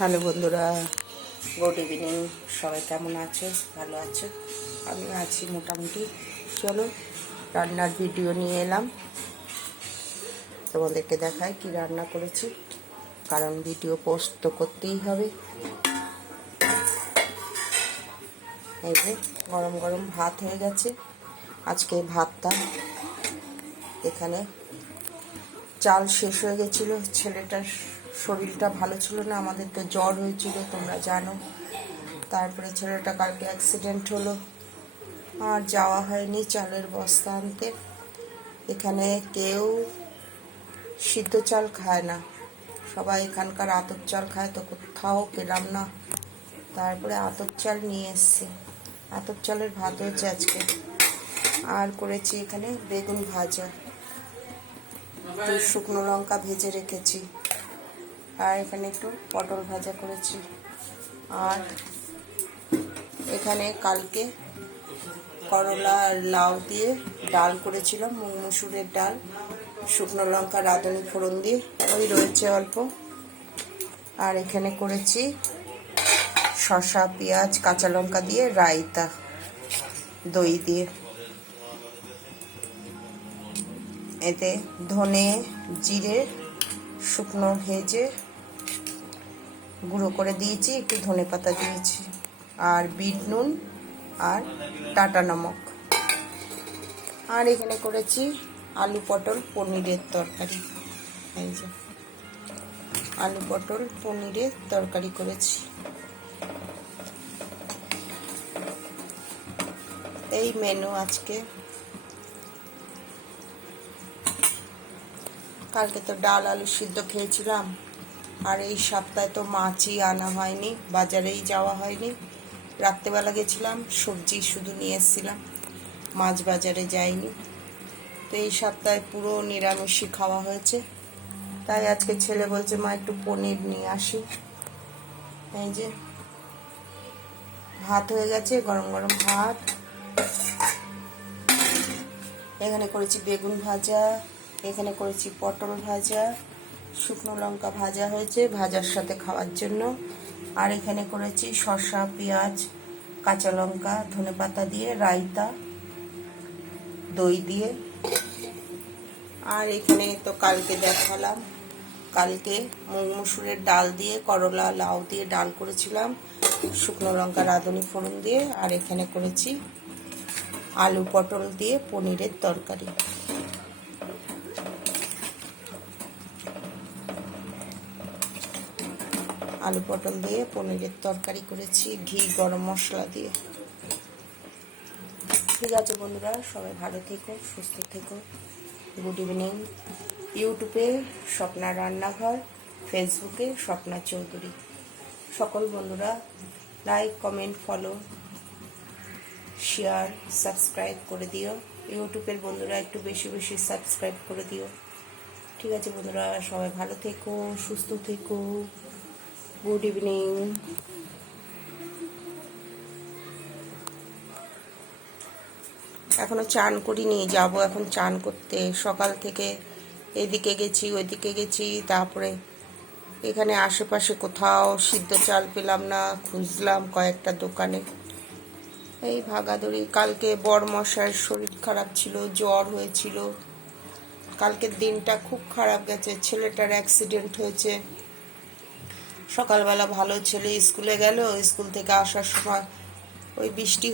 Hello বন্ধুরা, good evening. সবাই কেমন আছো? ভালো আছো? আমি আছি মোটামুটি। চলো রান্নার ভিডিও নিয়ে এলাম, তোমাদেরকে দেখাই কি রান্না করেছি, কারণ ভিডিও পোস্ট তো করতেই হবে। এই যে গরম গরম ভাত হয়ে গেছে। আজকে ভাতটা এখানে চাল শেষ হয়ে গেছিলো, ছেলেটার শরীরটা ভালো ছিল না, আমাদের তো জ্বর হয়েছিল তোমরা জানো। তারপরে ছেলেটা কালকে অ্যাক্সিডেন্ট হলো, আর যাওয়া হয়নি চালের বস্তা আনতে। এখানে কেউ সিদ্ধ চাল খায় না, সবাই এখানকার আতপ চাল খায়, তো কোথাও পেলাম না। তারপরে আতপ চাল নিয়ে এসছি, আতপ চালের ভাত হয়েছে আজকে। আর করেছি এখানে বেগুন ভাজা, একটু শুকনো লঙ্কা ভেজে রেখেছি। আর এখানে একটু পটল ভাজা করেছি। আর এখানে কালকে করলা আর লাউ দিয়ে ডাল করেছিলাম, মুগ মসুরের ডাল, শুকনো লঙ্কা রাঁধুনি ফোড়ন দিয়ে, ওই রয়েছে অল্প। আর এখানে করেছি শসা পেঁয়াজ কাঁচা লঙ্কা দিয়ে রায়তা, দই দিয়ে। এতে ধনে জিরে শুকনো ভেজে গুঁড়ো করে দিয়েছি, একটু ধনে পাতা দিয়েছি, আর বিট নুন আর টাটা নমক। আর এখানে করেছি আলু পটল পনিরের তরকারি। এই যে আলু পটল পনিরের তরকারি করেছি। এই মেনু আজকে। কালকে তো ডাল আলু সিদ্ধ খেয়েছিলাম, আর এই সপ্তাহে তো মাছই আনা হয়নি, বাজারেই যাওয়া হয়নি। রাত্রেবেলা গেছিলাম, সবজি শুধু নিয়ে এসেছিলাম, মাছ বাজারে যাইনি। তো এই সপ্তাহে পুরো নিরামিষই খাওয়া হয়েছে। তাই আজকে ছেলে বলছে মা একটু পনির নিয়ে আসি। এই যে ভাত হয়ে গেছে, গরম গরম ভাত। এখানে করেছি বেগুন ভাজা, এখানে করেছি পটল ভাজা, শুকনো লঙ্কা ভাজা হয়েছে ভাজার সাথে খাওয়ার জন্য। আর এখানে করেছি শসা পেঁয়াজ কাঁচা লঙ্কা ধনে পাতা দিয়ে রায়তা, দই দিয়ে। আর এখানে তো কালকে দেখালাম, কালকে মুগ মসুরের ডাল দিয়ে করলা লাউ দিয়ে ডাল করেছিলাম, শুকনো লঙ্কা রাঁধুনি ফোড়ন দিয়ে। আর এখানে করেছি আলু পটল দিয়ে পনিরের তরকারি। আলু পটল দিয়ে পনিরের তরকারি করেছি ঘি গরম মশলা দিয়ে। ঠিক আছে বন্ধুরা, সবাই ভালো থেকো, সুস্থ থেকো। Good evening. ইউটিউবে স্বপ্না রান্নাঘর, ফেসবুকে স্বপ্না চৌধুরী। সকল বন্ধুরা like comment follow share subscribe করে দিও। ইউটিউবের বন্ধুরা একটু বেশি বেশি সাবস্ক্রাইব করে দিও। ঠিক আছে বন্ধুরা, সবাই ভালো থেকো, সুস্থ থেকো। Good evening. এখনো চান করিনি, যাব এখন চান করতে। সকাল থেকে এদিকে গেছি ওইদিকে গেছি, তারপরে এখানে আশেপাশে কোথাও সিদ্ধ চাল পেলাম না, খুঁজলাম কয়েকটা দোকানে। এই ভাগাদড়ি। কালকে বড়মশাইয়ের শরীর খারাপ ছিল, জ্বর হয়েছিল। কালকের দিনটা খুব খারাপ গেছে, ছেলেটার অ্যাক্সিডেন্ট হয়েছে। সকালবেলা ভালো ছেলে স্কুলে গেল, স্কুল থেকে আসার সময় ওই বৃষ্টি